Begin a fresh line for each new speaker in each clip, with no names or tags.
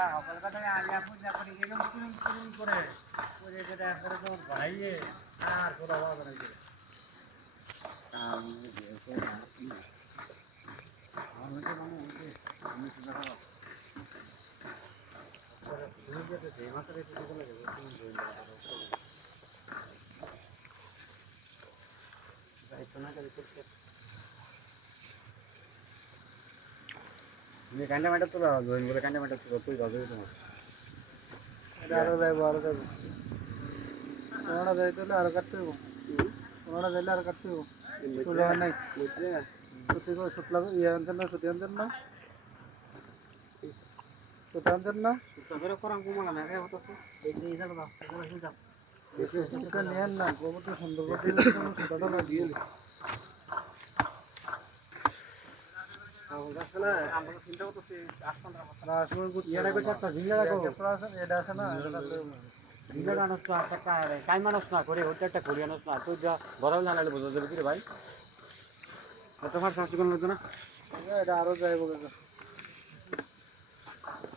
আইয়া কলকাতায় আইয়া পূজা করি এরকম কিরম কিরম করে করে যেটা করে তো ভাইয়ে আর কোনো অভাব নাই তুমি কান্ডা মাটা তোলা জয়েন করে কান্ডা মাটা তোলা তুই যাবে তোমার?
আরও যাইবো আরও যাইবো। কোনোটা যাইতে হলে আরও কাটতে হইব। কোনোটা যাইলে আরও কাটতে হইব। তুলে হয় নাই। সুতি করে সুত লাগো ইয়ে আনছেন না সুতি আনছেন না? সুতি আনছেন না?
তবে করাম কুমালা না রে হতো দেখি যাবে না যাবে
সুতিটা নিয়েন না। গোবরটা সুন্দর করে সুতাটা না আসলে
ঝিঙ্গা রাখো
এটা আছে না এটা যাইবো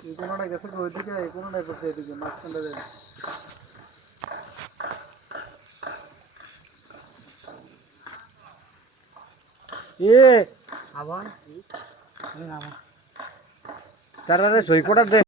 এই কোনোটা গেছে ওইদিকে এই কোনোটাই করছে এদিকে মাঝখানটা যাই
আবার তারা সই কোটার দে